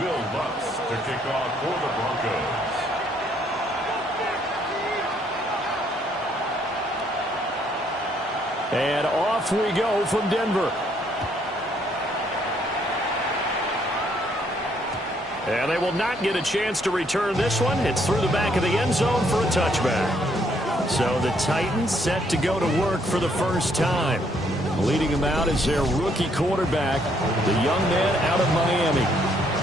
Will Lutz to kick off for the Broncos. And off we go from Denver. And they will not get a chance to return this one. It's through the back of the end zone for a touchback. So the Titans set to go to work for the first time. Leading them out is their rookie quarterback, the young man out of Miami.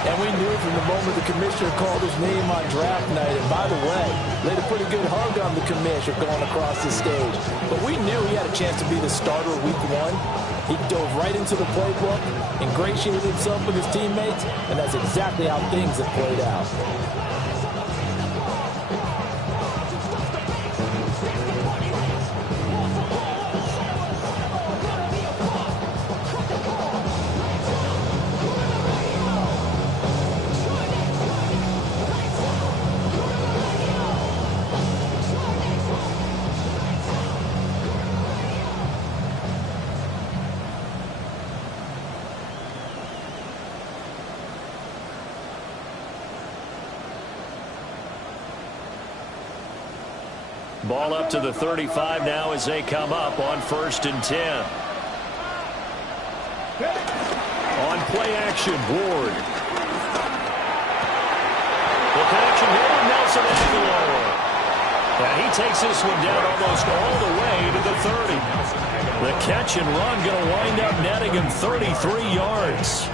And we knew from the moment the commissioner called his name on draft night. And by the way, laid a pretty good hug on the commissioner going across the stage. But we knew he had a chance to be the starter week one. He dove right into the playbook, ingratiated himself with his teammates, and that's exactly how things have played out. Ball up to the 35 now as they come up on 1st and 10. On play action, Ward. The connection here, Nelson Aguilar. And he takes this one down almost all the way to the 30. The catch and run going to wind up netting him 33 yards.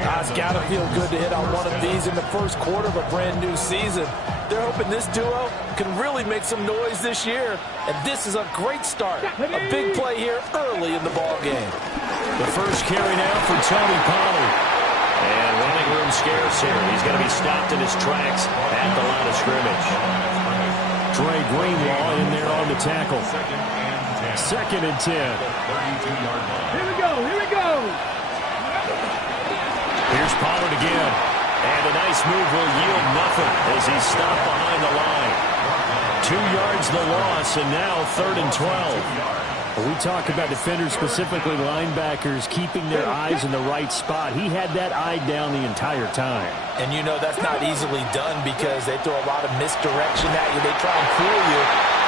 It's got to feel good to hit on one of these in the first quarter of a brand new season. They're hoping this duo can really make some noise this year. And this is a great start. A big play here early in the ball game. The first carry now for Tony Pollard. And running room scarce here. He's going to be stopped in his tracks at the line of scrimmage. Trey Greenlaw in there on the tackle. 2nd and 10. Here we go, here we go. Here's Pollard again. And a nice move will yield nothing as he's stopped behind the line. 2 yards the loss, and now 3rd and 12. We talk about defenders, specifically linebackers, keeping their eyes in the right spot. He had that eye down the entire time. And you know that's not easily done because they throw a lot of misdirection at you. They try and fool you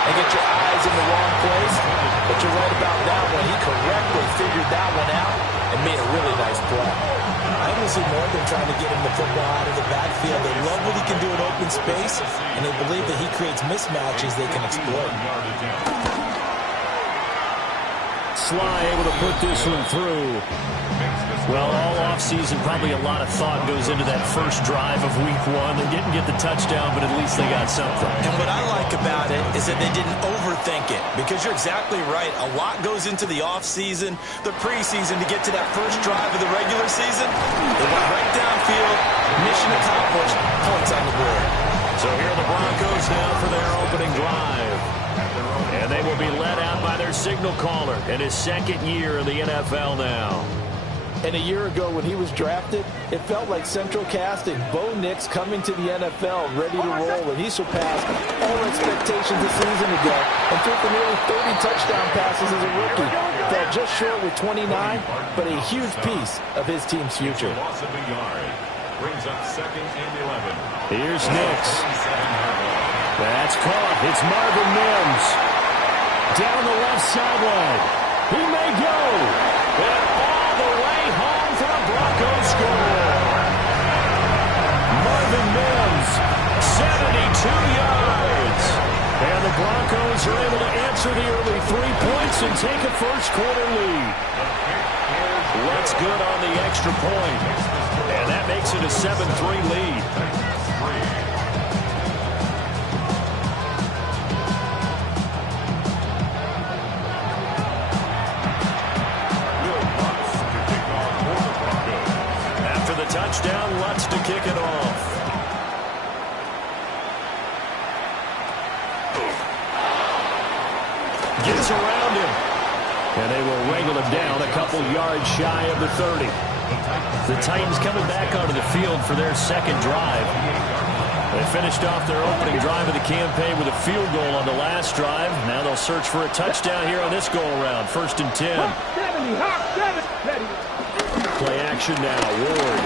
and get your eyes in the wrong place. But you're right about that one. He correctly figured that one out and made a really nice play. I don't see more than trying to get him the football out of the backfield. They love what he can do in open space, and they believe that he creates mismatches they can exploit. Sly able to put this one through. Well, all offseason, probably a lot of thought goes into that first drive of week one. They didn't get the touchdown, but at least they got something. And what I like about it is that they didn't overthink it, because you're exactly right. A lot goes into the offseason, the preseason, to get to that first drive of the regular season. They went right downfield, mission accomplished, points on the board. So here are the Broncos now for their opening drive. And they will be led out by their signal caller in his 2nd year in the NFL now. And a year ago when he was drafted, it felt like Central casting Bo Nix coming to the NFL ready to roll, and he surpassed all expectations a season ago and threw for nearly 30 touchdown passes as a rookie. Fell just short with 29, but a huge piece of his team's future. Brings up 2nd and 11. Here's Nix. That's caught. It's Marvin Mims. Down the left sideline. He may go. And all the way home for a Broncos score. Marvin Mims, 72 yards. And the Broncos are able to answer the early 3 points and take a first quarter lead. Let's good on the extra point. And that makes it a 7-3 lead. Touchdown, Lutz to kick it off. Gets around him. And they will wrangle him down a couple yards shy of the 30. The Titans coming back onto the field for their 2nd drive. They finished off their opening drive of the campaign with a field goal on the last drive. Now they'll search for a touchdown here on this go-around. 1st and 10. Play action now. Ward.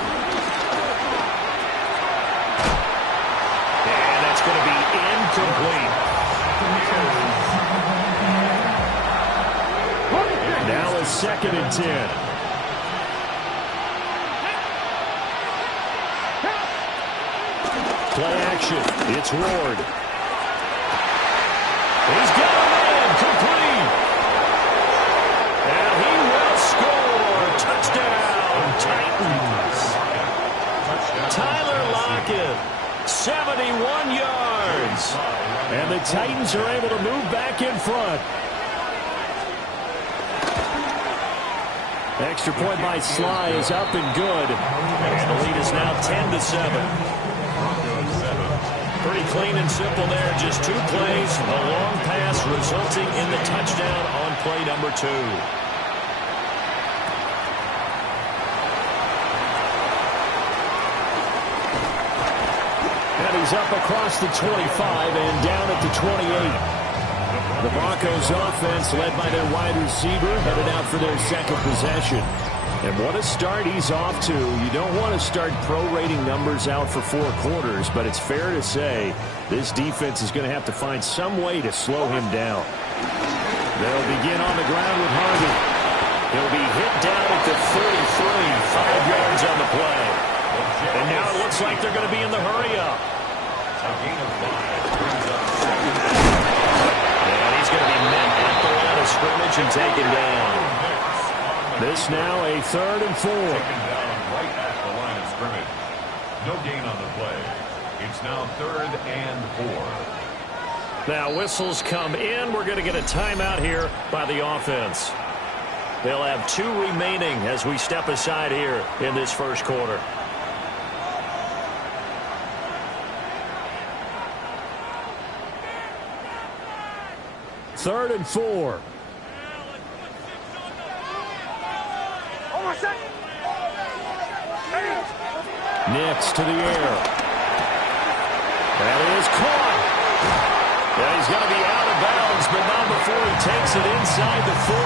going to be incomplete. Now a 2nd and 10. Play action. It's Ward. He's got a man. Complete. And he will score. Touchdown, Titans. Tyler Lockett, 71 yards. And the Titans are able to move back in front. Extra point by Sly is up and good. And the lead is now 10-7. Pretty clean and simple there. Just 2 plays. A long pass resulting in the touchdown on play number 2. And he's up across the 25 and down at the 28. The Broncos offense led by their wide receiver headed out for their 2nd possession. And what a start he's off to. You don't want to start prorating numbers out for 4 quarters, but it's fair to say this defense is going to have to find some way to slow him down. They'll begin on the ground with Harvey. He'll be hit down at the 33, 5 yards on the play. And now it looks like they're going to be in the hurry-up. And he's going to be met at the line of scrimmage and taken down. This now a 3rd and 4. Taken down right at the line of scrimmage. No gain on the play. It's now 3rd and 4. Now whistles come in. We're going to get a timeout here by the offense. They'll have 2 remaining as we step aside here in this first quarter. Third and 4. Nix to the air. That is caught. Yeah, he's going to be out of bounds, but not before he takes it inside the 40.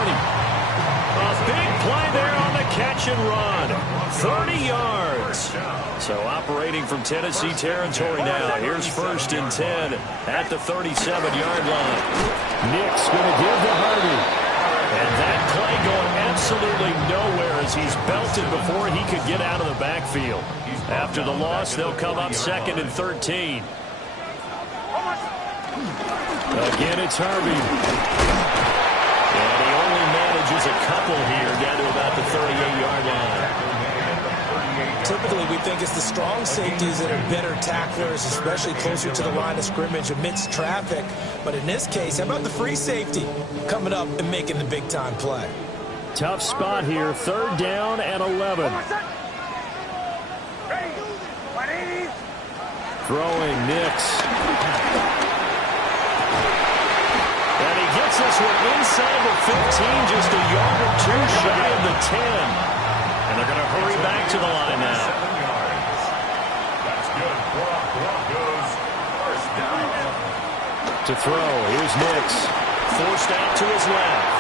A big play there on the catch and run. 30 yards. So operating from Tennessee territory now. Here's 1st and 10 at the 37-yard line. Nix going to give to Harvey. And that play going absolutely nowhere as he's belted before he could get out of the backfield. After the loss, they'll come up 2nd and 13. Again, it's Harvey. And he only manages a couple here down to about the 38-yard line. Typically, we think it's the strong safeties that are better tacklers, especially closer to the line of scrimmage amidst traffic. But in this case, how about the free safety coming up and making the big-time play? Tough spot here. 3rd down and 11. Throwing Nix. And he gets this one inside the 15, just a yard or 2 shy of the 10. And they're going to hurry back to the line now. 7 yards. That's good. Broncos. First down. To throw. Here's Nix. Forced out to his left.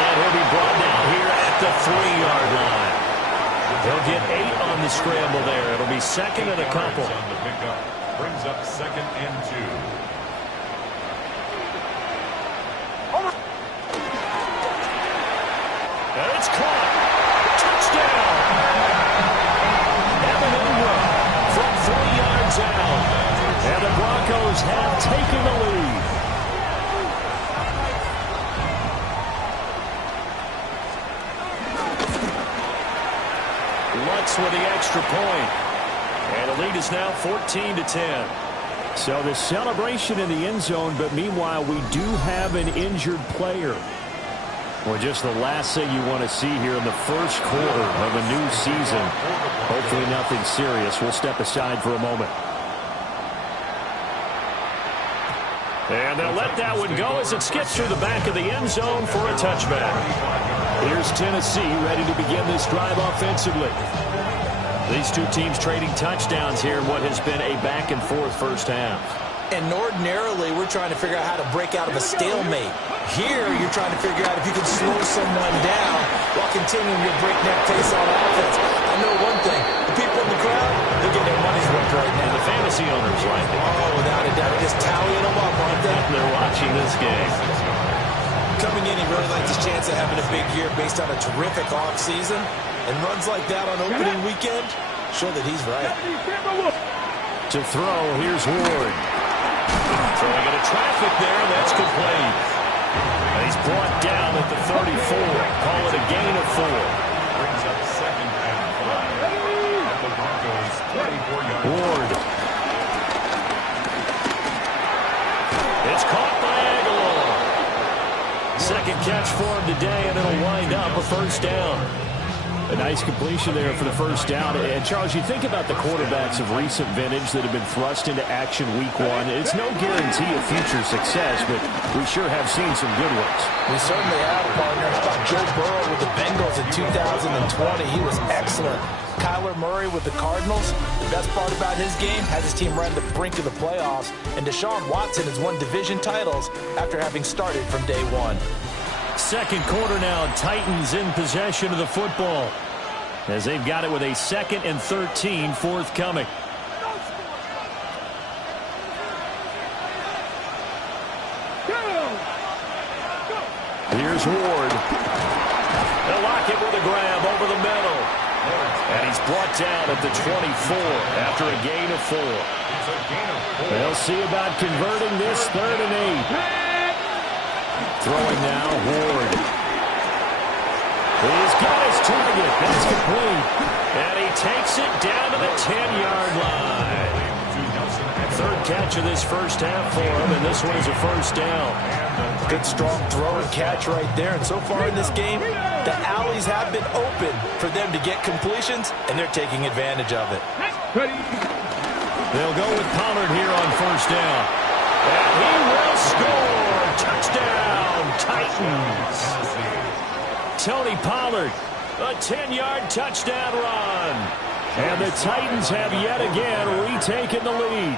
And he'll be brought down here at the 3-yard line. They'll get 8 on the scramble there. It'll be 2nd and a couple. On the pickup. Brings up 2nd and 2. And it's caught. Touchdown. Evan Ingram from 4 yards out. And the Broncos have taken the lead. Lutz with the extra point. And the lead is now 14-10. So the celebration in the end zone, but meanwhile we do have an injured player. Well, just the last thing you want to see here in the first quarter of a new season. Hopefully nothing serious. We'll step aside for a moment. And they'll let that one go as it skips through the back of the end zone for a touchback. Here's Tennessee ready to begin this drive offensively. These 2 teams trading touchdowns here in what has been a back-and-forth first half. And ordinarily, we're trying to figure out how to break out of a stalemate. Here, you're trying to figure out if you can slow someone down while continuing your breakneck pace on offense. I know one thing. The people in the crowd, they're getting their money's work right now. And the fantasy owners like it. Oh, without a doubt. They're just tallying them up, aren't they? They're watching this game. Coming in, he really likes his chance of having a big year based on a terrific offseason. And runs like that on opening weekend show that he's right. To throw, here's Ward. Throwing into traffic there, that's complete. And he's brought down at the 34. Call it a gain of 4. Brings up 2nd and 5. At the Broncos' 24-yard line. Ward. It's caught by Aguilar. Second catch for him today, and it'll wind up a first down. A nice completion there for the first down. And, Charles, you think about the quarterbacks of recent vintage that have been thrust into action week 1. It's no guarantee of future success, but we sure have seen some good ones. We certainly have, partner. I thought Joe Burrow with the Bengals in 2020. He was excellent. Kyler Murray with the Cardinals. The best part about his game has his team right at the brink of the playoffs. And Deshaun Watson has won division titles after having started from day 1. Second quarter now, Titans in possession of the football as they've got it with a 2nd and 13 forthcoming. Here's Ward. They'll lock it with a grab over the middle. And he's brought down at the 24 after a gain of 4. They'll see about converting this 3rd and 8. Throwing now, Ward. He's got his target. That's complete. And he takes it down to the 10-yard line. 3rd catch of this first half for him, and this one is a first down. Good, strong throw and catch right there. And so far in this game, the alleys have been open for them to get completions, and they're taking advantage of it. They'll go with Pollard here on first down. And he will score. Touchdown, Titans. Tony Pollard, a 10-yard touchdown run. And the Titans have yet again retaken the lead.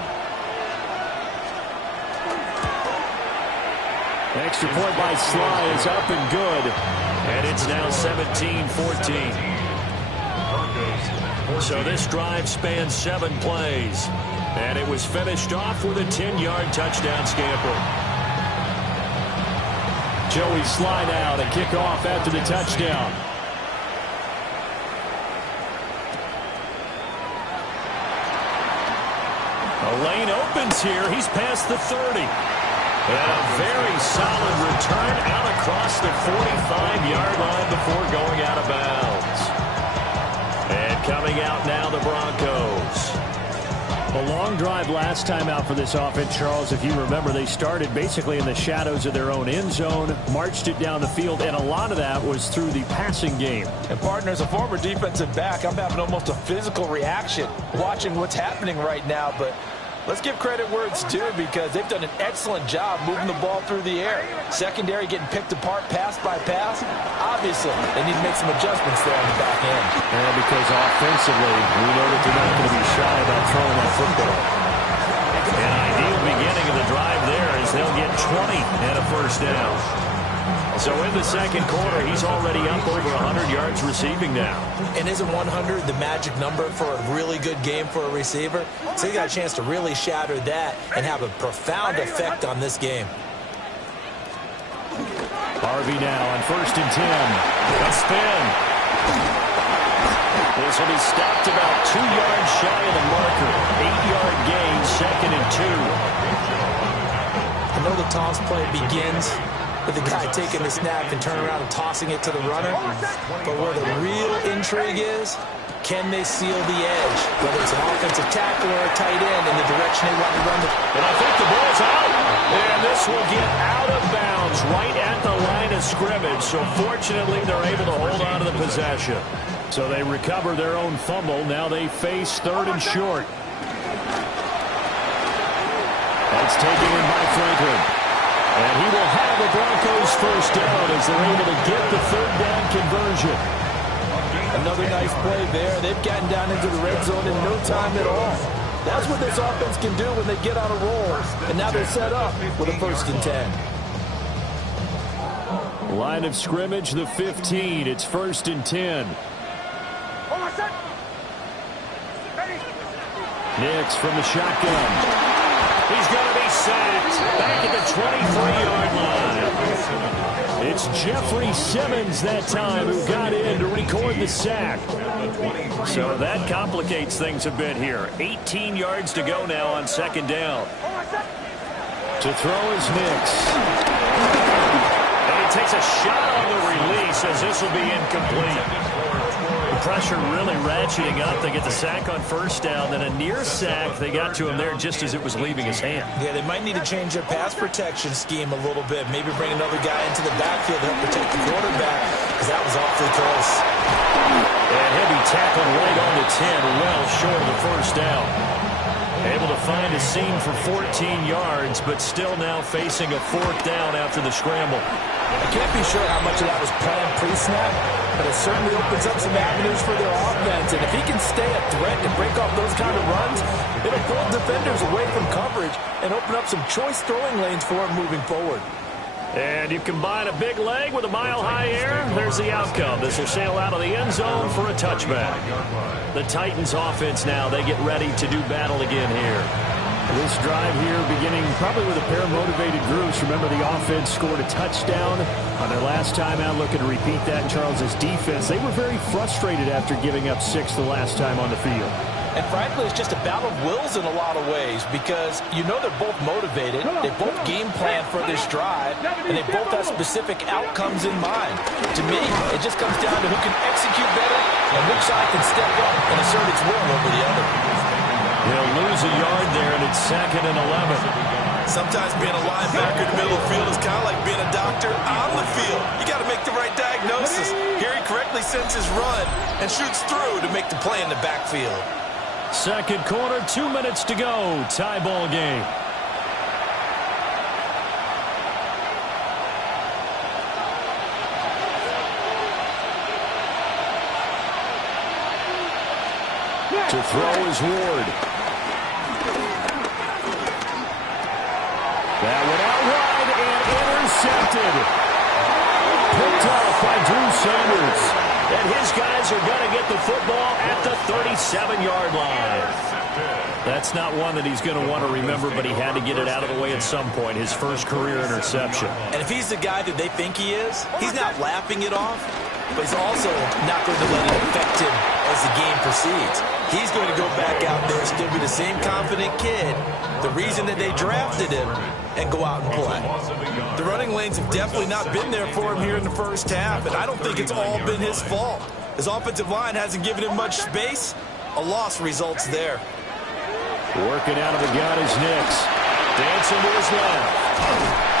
Extra point by Sly is up and good. And it's now 17-14. So this drive spans 7 plays. And it was finished off with a 10-yard touchdown scamper. Joey Sly now to kick off after the touchdown. A lane opens here. He's past the 30. And a very solid return out across the 45-yard line before going out of bounds. And coming out now, the Broncos. A long drive last time out for this offense, Charles. If you remember, they started basically in the shadows of their own end zone, marched it down the field, and a lot of that was through the passing game. And, partner, as a former defensive back, I'm having almost a physical reaction watching what's happening right now. But let's give credit where it's due, because they've done an excellent job moving the ball through the air. Secondary getting picked apart pass by pass. Obviously, they need to make some adjustments there on the back end. And because offensively, we know that they're not going to be shy about throwing that football. An ideal beginning of the drive there as they'll get 20 and a first down. So in the second quarter, he's already up over 100 yards receiving now. And isn't 100 the magic number for a really good game for a receiver? So he got a chance to really shatter that and have a profound effect on this game. Harvey now on 1st and 10. A spin. This will be stopped about 2 yards shy of the marker. 8-yard gain, 2nd and 2. I know the toss play begins with the guy taking the snap and turning around and tossing it to the runner. But where the real intrigue is, can they seal the edge? Whether it's an offensive tackle or a tight end in the direction they want to run. And I think the ball's out. And this will get out of bounds right at the line of scrimmage. So fortunately, they're able to hold on to the possession. So they recover their own fumble. Now they face 3rd and short. That's taken in by Franklin. And he will have the Broncos first down as they're able to get the 3rd down conversion. Another nice play there. They've gotten down into the red zone in no time at all. That's what this offense can do when they get on a roll. And now they're set up with a 1st and 10. Line of scrimmage, the 15. It's 1st and 10. Nix from the shotgun. He's going to be sacked back at the 23-yard line. It's Jeffrey Simmons that time who got in to record the sack. So that complicates things a bit here. 18 yards to go now on second down. To throw is Nix. And he takes a shot on the release as this will be incomplete. The pressure really ratcheting up. They get the sack on first down, then a near sack. They got to him there just as it was leaving his hand. Yeah, they might need to change their pass protection scheme a little bit. Maybe bring another guy into the backfield to help protect the quarterback, because that was awfully close. And heavy tackle right on the 10, well short of the first down. Able to find a seam for 14 yards, but still now facing a fourth down after the scramble. I can't be sure how much of that was planned pre-snap, but it certainly opens up some avenues for their offense. And if he can stay a threat and break off those kind of runs, it'll pull defenders away from coverage and open up some choice throwing lanes for him moving forward. And you combine a big leg with a mile-high air, there's the outcome. This will sail out of the end zone for a touchback. The Titans offense now, they get ready to do battle again here. This drive here beginning probably with a pair of motivated groups. Remember, the offense scored a touchdown on their last time out. Looking to repeat that in Charles's defense. They were very frustrated after giving up 6 the last time on the field. And frankly, it's just a battle of wills in a lot of ways, because you know they're both motivated, they both game plan for this drive, and they both have specific outcomes in mind. To me, it just comes down to who can execute better and which side can step up and assert its will over the other. They'll lose a yard there, and it's 2nd and 11. Sometimes being a linebacker in the middle of the field is kind of like being a doctor on the field. You got to make the right diagnosis. Here he correctly sends his run and shoots through to make the play in the backfield. Second quarter, 2 minutes to go. Tie ball game. To throw is Ward. That went out wide and intercepted. Picked off by Drew Sanders. And his guys are going to get the football at the 37-yard line. That's not one that he's going to want to remember, but he had to get it out of the way at some point, his first career interception. And if he's the guy that they think he is, he's not laughing it off, but he's also not going to let it affect him as the game proceeds. He's going to go back out there, still be the same confident kid, the reason that they drafted him, and go out and play. The running lanes have definitely not been there for him here in the first half, and I don't think it's all been his fault. His offensive line hasn't given him much space. A loss results there. Working out of the gun is Nix. Dancing to his left.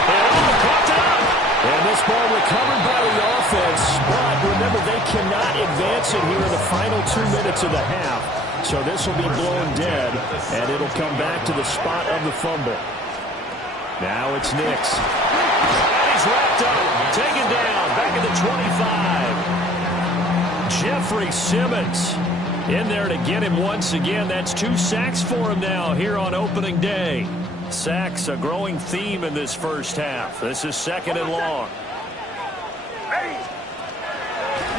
And caught up. And this ball recovered by the offense, but remember, they cannot advance it here in the final 2 minutes of the half. So this will be blown dead, and it'll come back to the spot of the fumble. Now it's Nix. And he's wrapped up, taken down, back at the 25. Jeffrey Simmons in there to get him once again. That's 2 sacks for him now here on opening day. Sacks, a growing theme in this first half. This is 2nd and long.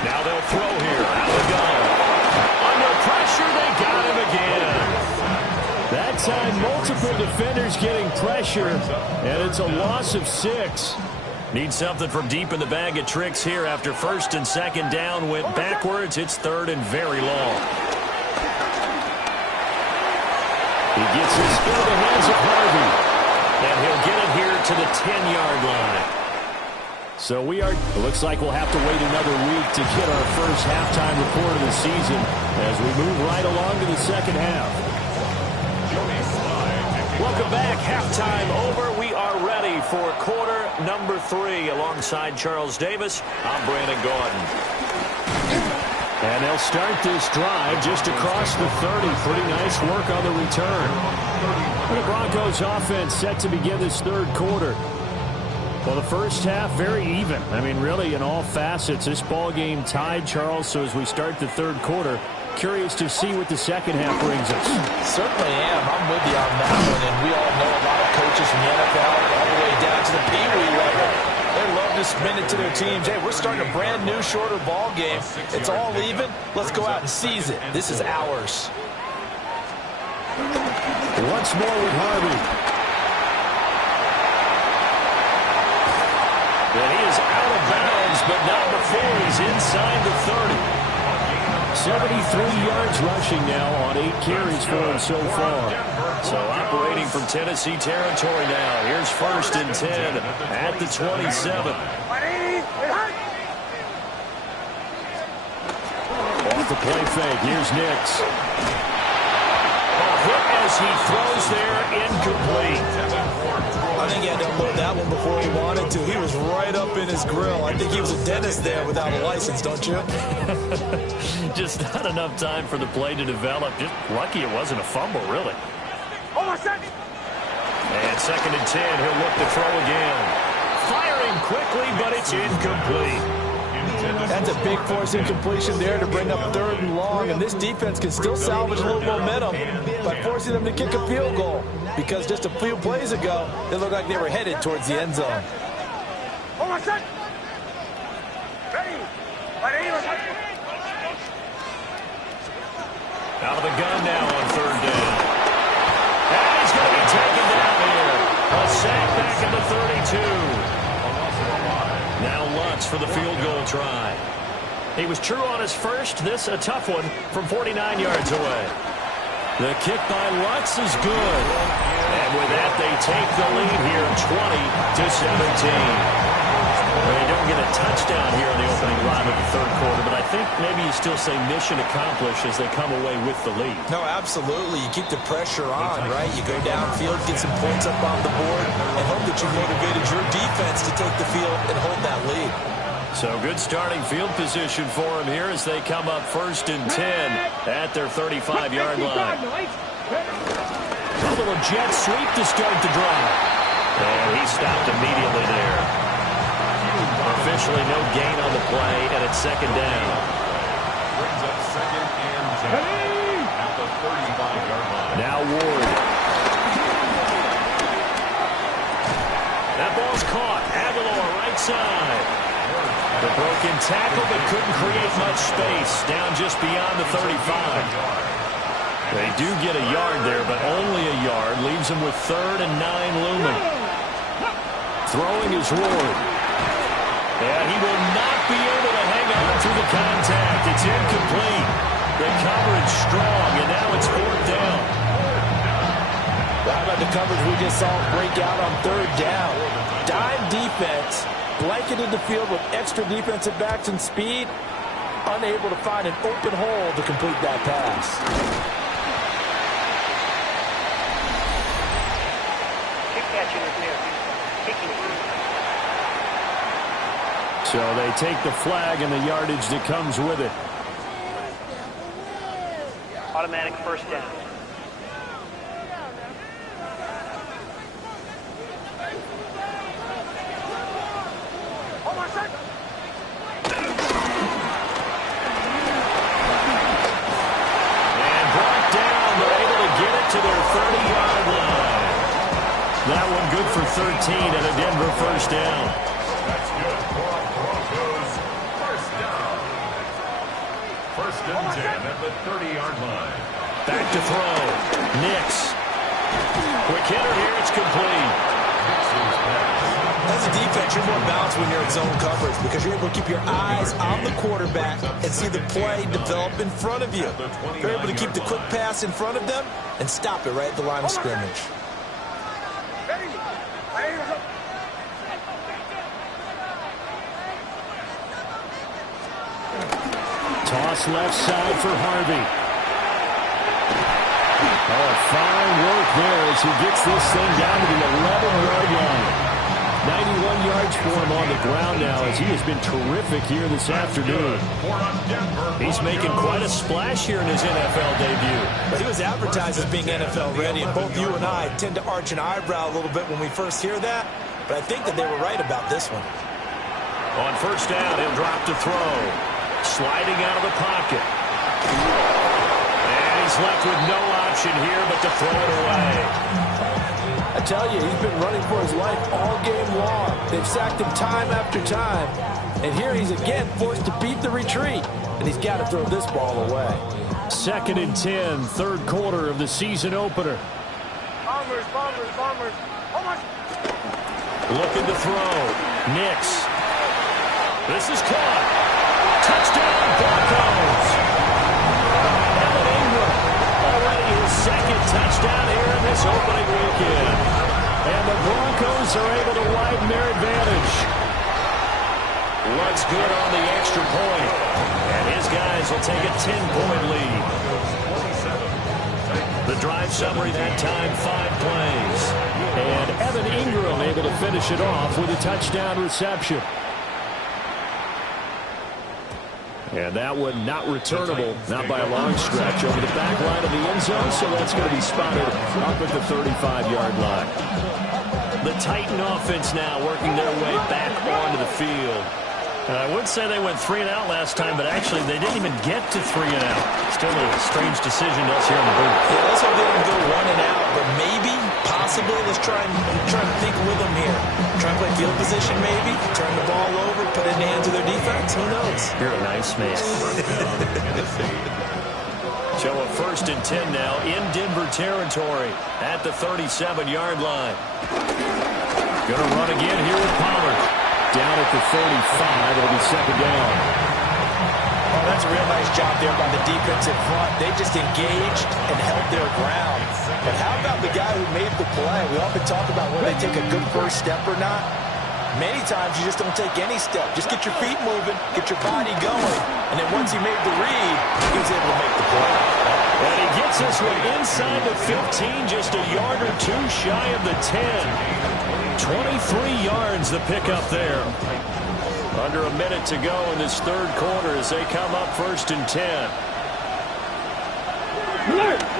Now they'll throw here, out of the gun. Under pressure, they got him again. That time, multiple defenders getting pressure, and it's a loss of 6. Need something from deep in the bag of tricks here after 1st and 2nd down. Went backwards. It's 3rd and very long. He gets his into the hands of Harvey. And he'll get it here to the 10-yard line. So it looks like we'll have to wait another week to get our first halftime report of the season as we move right along to the second half. Welcome back. Halftime over. We are ready for quarter number 3 alongside Charles Davis. I'm Brandon Gordon. And they'll start this drive just across the 30. Pretty nice work on the return. And the Broncos offense set to begin this third quarter. Well, the first half, very even. I mean, really, in all facets, this ball game tied, Charles. So as we start the third quarter, curious to see what the second half brings us. Certainly am. I'm with you on that one. And we all know a lot of coaches from the NFL all the way down to the Pee Wee level. They love to spin it to their teams. Hey, we're starting a brand new, shorter ball game. It's all even. Let's go out and seize it. This is ours. Once more with Harvey. And he is out of bounds, but not before he's inside the 30. 73 yards rushing now on 8 carries for him so far. So operating from Tennessee territory now. Here's 1st and 10 at the 27. Off the play fake. Here's Nix. Hit as he throws there, incomplete. I think he had to unload that one before he wanted to. He was right up in his grill. I think he was a dentist there without a license, don't you? Just not enough time for the play to develop. Just lucky it wasn't a fumble, really. And 2nd and 10, he'll look to throw again. Firing quickly, but it's incomplete. That's a big force incompletion there to bring up 3rd and long, and this defense can still salvage a little momentum by forcing them to kick a field goal, because just a few plays ago, they looked like they were headed towards the end zone. Out of the gun now on 3rd down. And he's going to be taken down here. A sack back at the 32. Now Lutz for the field goal try. He was true on his first. This a tough one from 49 yards away. The kick by Lutz is good. And with that, they take the lead here 20-17. They don't get a touchdown here in the opening drive of the 3rd quarter, but I think maybe you still say mission accomplished as they come away with the lead. No, absolutely. You keep the pressure on, right? You go downfield, get some points up on the board, and hope that you motivated your defense to take the field and hold that lead. So good starting field position for him here as they come up 1st and 10 at their 35-yard line. A little jet sweep to start the drive. And he stopped immediately there. Officially no gain on the play, and it's 2nd down. Brings up 2nd and 10 at the 35-yard line. Now Ward. That ball's caught. Aguilar right side. The broken tackle, but couldn't create much space. Down just beyond the 35. They do get a yard there, but only a yard. Leaves them with 3rd and 9 looming. Throwing is Ward. And he will not be able to hang on through the contact. It's incomplete. The coverage strong, and now it's 4th down. How about the coverage we just saw break out on 3rd down? Dime defense, blanketed the field with extra defensive backs and speed, unable to find an open hole to complete that pass. Kick catching is new. Kicking. So they take the flag and the yardage that comes with it. Automatic 1st down. And brought down. They're able to get it to their 30-yard line. That one good for 13 and a Denver 1st down. That's good for Broncos. 1st down. 1st and 10 at the 30-yard line. Back to throw. Nix. Quick hitter here. It's complete. As a defense, you're more balanced when you're in zone coverage because you're able to keep your eyes on the quarterback and see the play develop in front of you. You're able to keep the quick pass in front of them and stop it right at the line of scrimmage. Toss left side for Harvey. Oh, fine work there as he gets this thing down to the 11-yard line. 91 yards for him on the ground now as he has been terrific here this afternoon. He's making quite a splash here in his NFL debut. But he was advertised as being NFL ready, and both you and I tend to arch an eyebrow a little bit when we first hear that. But I think that they were right about this one. On 1st down, he'll drop to throw. Sliding out of the pocket. And he's left with no option here but to throw it away. I tell you, he's been running for his life all game long. They've sacked him time after time. And here he's again forced to beat the retreat. And he's got to throw this ball away. 2nd and 10, 3rd quarter of the season opener. Looking to throw. Nix. This is caught. Touchdown, Broncos. Evan Ingram, already his second touchdown here in this opening weekend. And the Broncos are able to widen their advantage. Looks good on the extra point. And his guys will take a 10-point lead. The drive summary that time, 5 plays. And Evan Ingram able to finish it off with a touchdown reception. And that one not returnable, not by a long stretch, over the back line of the end zone, so that's going to be spotted up at the 35-yard line. The Titan offense now working their way back onto the field. I would say they went 3 and out last time, but actually they didn't even get to 3 and out. Still a strange decision to us here in the booth. Yeah, let's hope they don't go 1 and out, but maybe, possible. Let's try to think with them here. Try and play field position maybe, turn the ball over, put it in the hands of their defense. Who knows? You're a nice man. So a 1st and 10 now in Denver territory at the 37-yard line. Gonna run again here with Pollard. Down at the 35, it'll be 2nd down. Oh, that's a real nice job there by the defensive front. They just engaged and held their ground. But how about the guy who made the play? We often talk about whether they take a good first step or not. Many times you just don't take any step. Just get your feet moving, get your body going. And then once he made the read, he was able to make the play. And he gets this one inside the 15, just a yard or 2 shy of the 10. 23 yards the pickup there. Under a minute to go in this 3rd quarter as they come up 1st and 10.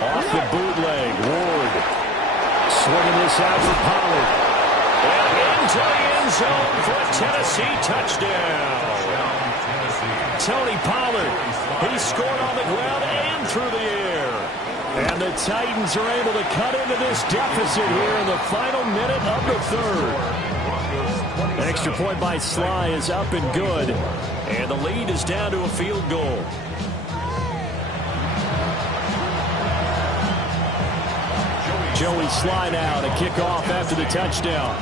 Off the bootleg, Ward. Swinging this out for Pollard. And into the end zone for a Tennessee touchdown. Tony Pollard, he scored on the ground and through the air. And the Titans are able to cut into this deficit here in the final minute of the 3rd. An extra point by Sly is up and good. And the lead is down to a field goal. Joey Sly now to kick off after the touchdown.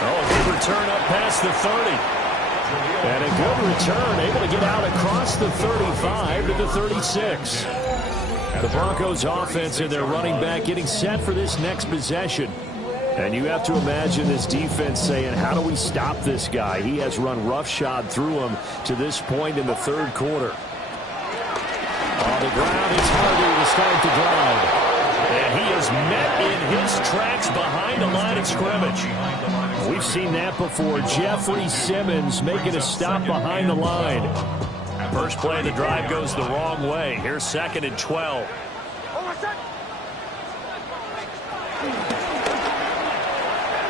Oh, a good return up past the 30. And a good return, able to get out across the 35 to the 36. The Broncos offense and their running back getting set for this next possession. And you have to imagine this defense saying, how do we stop this guy? He has run roughshod through him to this point in the 3rd quarter. On the ground, it's Hardy to start the drive. And he is met in his tracks behind the line of scrimmage. We've seen that before. Jeffrey Simmons making a stop behind the line. First play of the drive goes the wrong way. Here's 2nd and 12.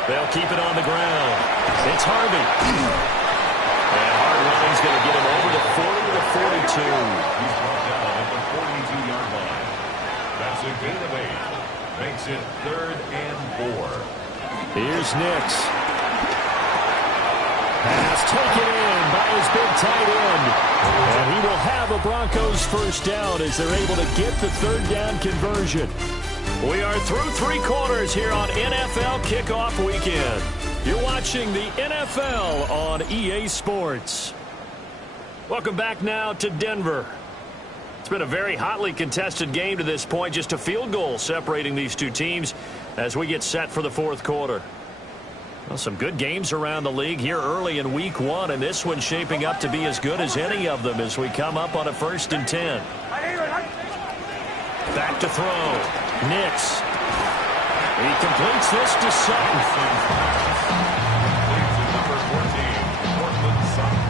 They'll keep it on the ground. It's Harvey. And hard running's going to get him over the 40 to the 42. He's brought down at the 42-yard line. That's a gain of 8. Makes it 3rd and 4. Here's Nix. Pass taken in by his big tight end. And he will have a Broncos 1st down as they're able to get the 3rd down conversion. We are through 3 quarters here on NFL Kickoff Weekend. You're watching the NFL on EA Sports. Welcome back now to Denver. It's been a very hotly contested game to this point. Just a field goal separating these two teams as we get set for the 4th quarter. Well, some good games around the league here early in week 1, and this one's shaping up to be as good as any of them as we come up on a 1st and 10. Back to throw. Nix. He completes this to Sutton. Number 14, Portland Sutton.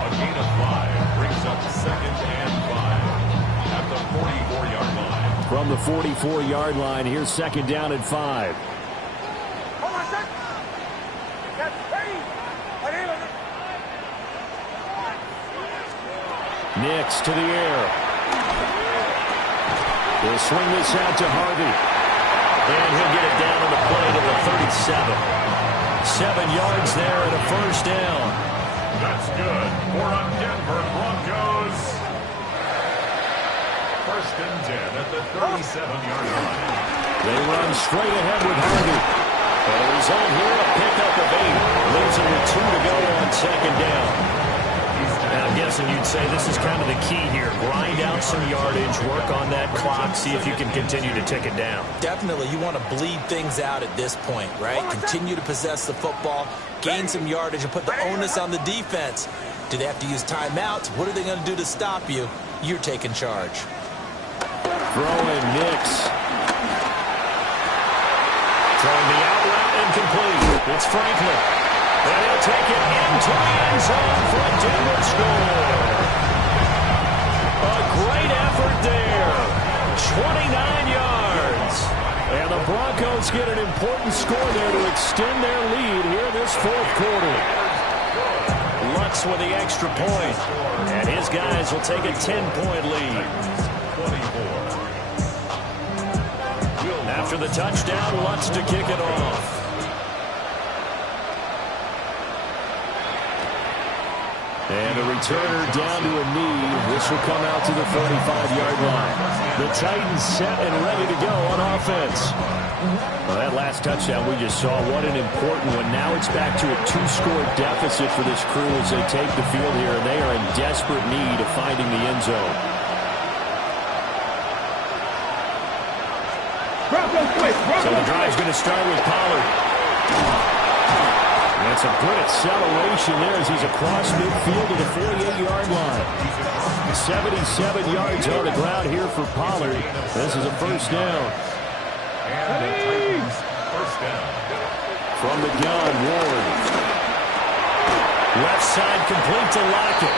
A gain of 5 brings up 2nd and 5 at the 44-yard line. From the 44-yard line, here's 2nd down and 5. Nix to the air. They'll swing this out to Harvey. And he'll get it down on the play to the 37. 7 yards there and a 1st down. That's good for a Denver Broncos. First and 10 at the 37-yard line. They run straight ahead with Hardy. And a result here, a pickup of 8. Leaves it with 2 to go on second down. Now, I'm guessing you'd say this is kind of the key here. Grind out some yardage, work on that clock, see if you can continue to tick it down. Definitely, you want to bleed things out at this point, right? Continue to possess the football, gain some yardage, and put the onus on the defense. Do they have to use timeouts? What are they going to do to stop you? You're taking charge. Throwing Nix. Throwing the out route incomplete. It's Franklin. And he'll take it into the end zone for a Denver score. A great effort there. 29 yards. And the Broncos get an important score there to extend their lead here in this fourth quarter. Lutz with the extra point. And his guys will take a 10-point lead. 24. After the touchdown, Lutz to kick it off. And a returner down to a knee. This will come out to the 35-yard line. The Titans set and ready to go on offense. Well, that last touchdown we just saw, what an important one. Now it's back to a 2-score deficit for this crew as they take the field here. And they are in desperate need of finding the end zone. So the drive's going to start with Pollard. And some good acceleration there as he's across midfield to the 48-yard line. 77 yards on the ground here for Pollard. This is a first down. And the Titans first down. From the gun, Ward. Left side complete to Lockett.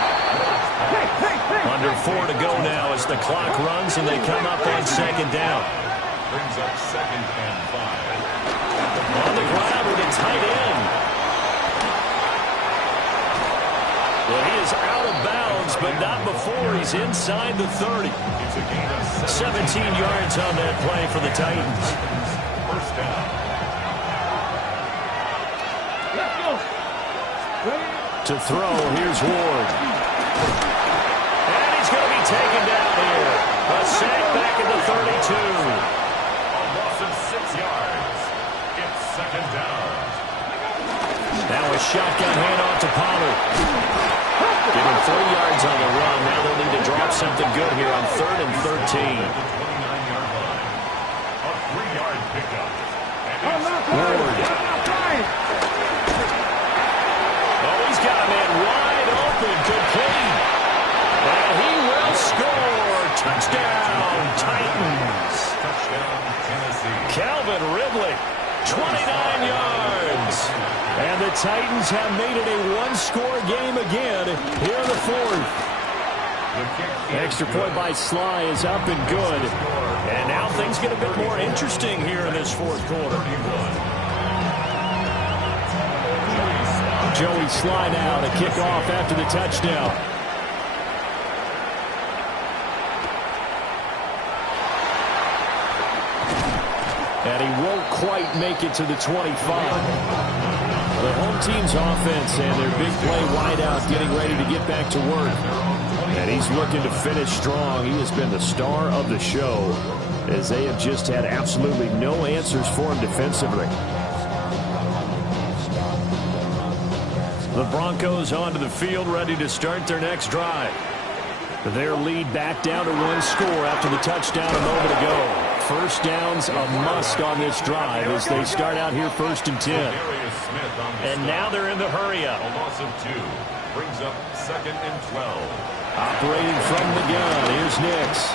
Under 4 to go now as the clock runs and they come up on second down. Brings up second and 5. On the ground with a tight end. Well, he is out of bounds, but not before he's inside the 30. 17 yards on that play for the Titans. First down. Let's go. To throw, here's Ward. And he's going to be taken down here. A sack back at the 32. A loss of 6 yards. It's second down. Now a shotgun handoff to Pollard. Give him 3 yards on the run. Now they'll need to drop something good here on 3rd and 13. The 29-yard line. A 3-yard pickup. Ward. Oh, he's got a man wide open. Complete. And he will score. Touchdown, Titans. Touchdown, Tennessee. Calvin Ridley, 29 yards. And the Titans have made it a 1-score game again here in the fourth. Extra point by Sly is up and good. And now things get a bit more interesting here in this fourth quarter. Joey Sly now to kick off after the touchdown. And he won't quite make it to the 25. The home team's offense and their big play wideout getting ready to get back to work. And he's looking to finish strong. He has been the star of the show as they have just had absolutely no answers for him defensively. The Broncos onto the field ready to start their next drive. Their lead back down to 1 score after the touchdown a moment ago. First down's a must on this drive as they start out here 1st and 10. And now they're in the hurry-up. A loss of 2 brings up second and 12. Operating from the gun, here's Nix.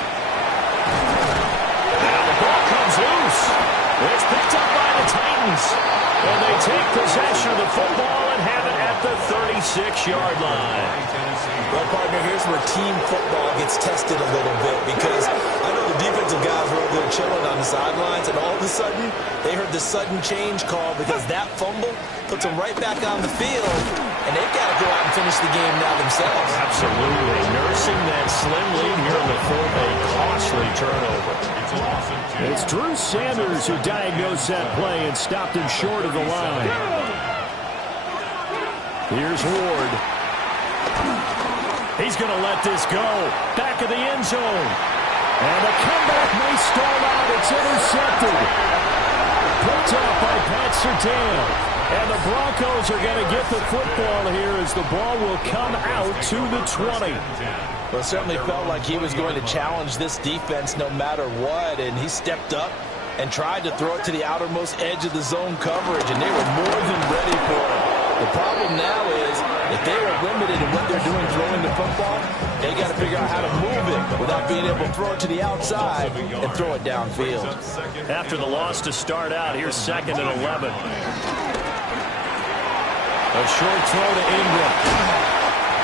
Now the ball comes loose. It's picked up by the Titans. And they take possession of the football and have it at the 36-yard line. Well, partner, here's where team football gets tested a little bit because I know the defensive guys were over there chilling on the sidelines, and all of a sudden, they heard the sudden change call because that fumble puts them right back on the field, and they've got to go out and finish the game now themselves. Absolutely. Nursing that slim lead here in the fourth, a costly turnover. It's Drew Sanders who diagnosed that play and stopped him short of the line. Here's Ward. He's going to let this go. Back of the end zone. And the comeback may stall out. It's intercepted. Picked up by Pat Surtain. And the Broncos are going to get the football here as the ball will come out to the 20. Well, it certainly felt like he was going to challenge this defense no matter what, and he stepped up and tried to throw it to the outermost edge of the zone coverage, and they were more than ready for it. The problem now is if they are limited in what they're doing throwing the football, they got to figure out how to move it without being able to throw it to the outside and throw it downfield. After the loss to start out, here's 2nd and 11. A short throw to Ingram.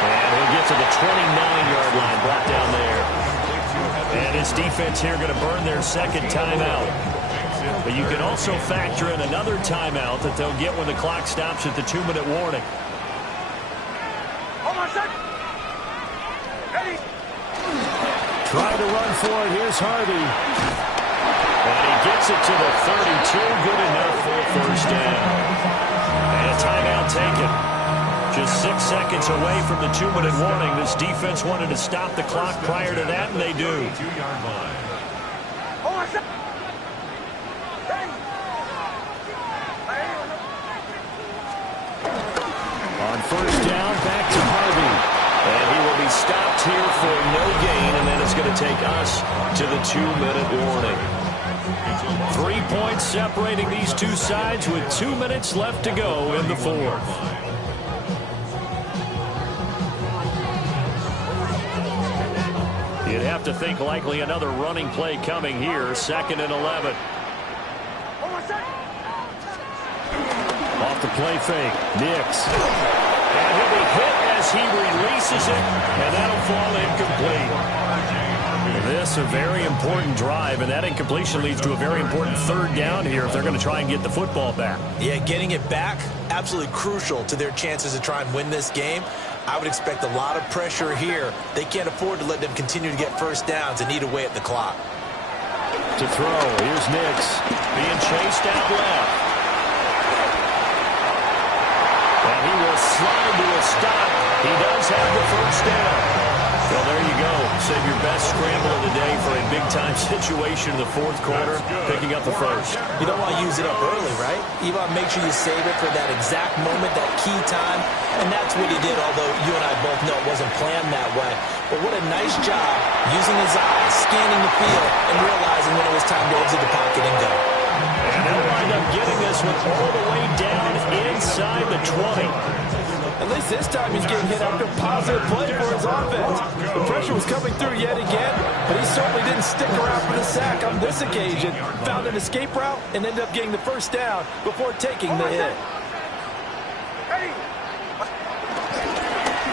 And he'll get to the 29-yard line, brought down there. And his defense here going to burn their second timeout. But you can also factor in another timeout that they'll get when the clock stops at the 2-minute warning. Hold on a second. Ready? Trying to run for it. Here's Harvey. And he gets it to the 32. Good enough for a first down. And a timeout taken. Just 6 seconds away from the 2-minute warning. This defense wanted to stop the clock prior to that, and they do. Hold on a second. On first down, back to Harvey. And he will be stopped here for no gain, and then it's going to take us to the 2-minute warning. 3 points separating these two sides with 2 minutes left to go in the fourth. You'd have to think likely another running play coming here. 2nd and 11. Off the play fake. Nix. And he'll be hit as he releases it, and that'll fall incomplete. This a very important drive, and that incompletion leads to a very important third down here if they're going to try and get the football back. Yeah, getting it back, absolutely crucial to their chances to try and win this game. I would expect a lot of pressure here. They can't afford to let them continue to get first downs and eat away at the clock. To throw, here's Nix being chased out left. And he will slide to a stop. He does have the first down. Well, there you go. Save your best scramble of the day for a big-time situation in the fourth quarter, picking up the first. You don't want to use it up early, right? You want to make sure you save it for that exact moment, that key time. And that's what he did, although you and I both know it wasn't planned that way. But what a nice job using his eyes, scanning the field, and realizing when it was time to exit the pocket and go. And he'll wind up getting this one all the way down inside the 20. At least this time he's getting hit after a positive play for his offense. The pressure was coming through yet again, but he certainly didn't stick around for the sack on this occasion. Found an escape route and ended up getting the first down before taking the hit.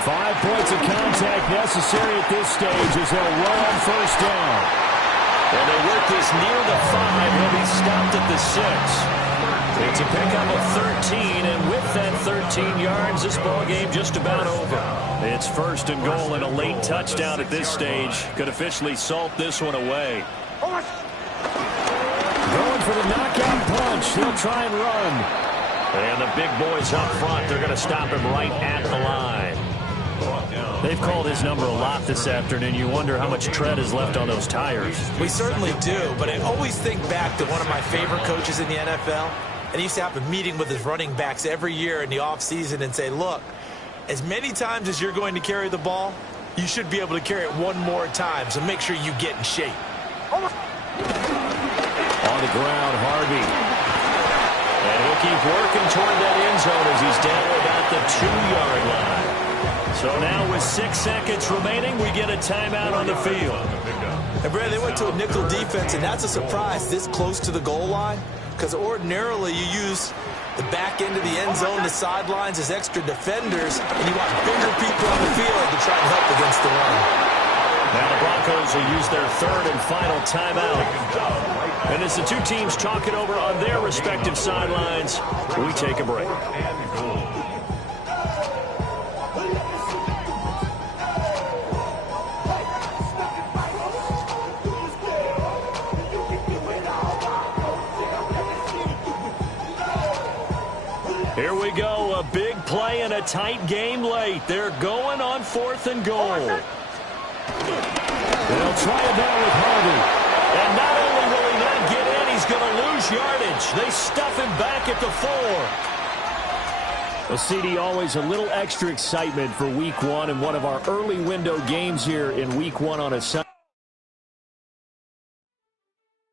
5 points of contact necessary at this stage as they'll run on first down. And they work this near the 5. He'll be stopped at the 6. It's a pickup of 13, and with that 13 yards, this ball game just about over. It's 1st and goal and a late touchdown at this stage could officially salt this one away. Going for the knockout punch. He'll try and run. And the big boys up front, they're going to stop him right at the line. They've called his number a lot this afternoon. You wonder how much tread is left on those tires. We certainly do, but I always think back to one of my favorite coaches in the NFL. And he used to have a meeting with his running backs every year in the offseason and say, look, as many times as you're going to carry the ball, you should be able to carry it one more time, so make sure you get in shape. On the ground, Harvey. And he'll keep working toward that end zone as he's down about the 2-yard line. So now with 6 seconds remaining, we get a timeout on the field. And Brad, they went to a nickel defense, and that's a surprise this close to the goal line. Because ordinarily you use the back end of the end zone, the sidelines as extra defenders, and you want bigger people on the field to try and help against the run. Now the Broncos will use their 3rd and final timeout. And as the two teams talk it over on their respective sidelines, we take a break. Here we go, a big play and a tight game late. They're going on 4th and goal. They'll try it now with Harvey. And not only will he not get in, he's going to lose yardage. They stuff him back at the 4. Well, CD, always a little extra excitement for Week 1 and one of our early window games here in Week 1 on a Sunday.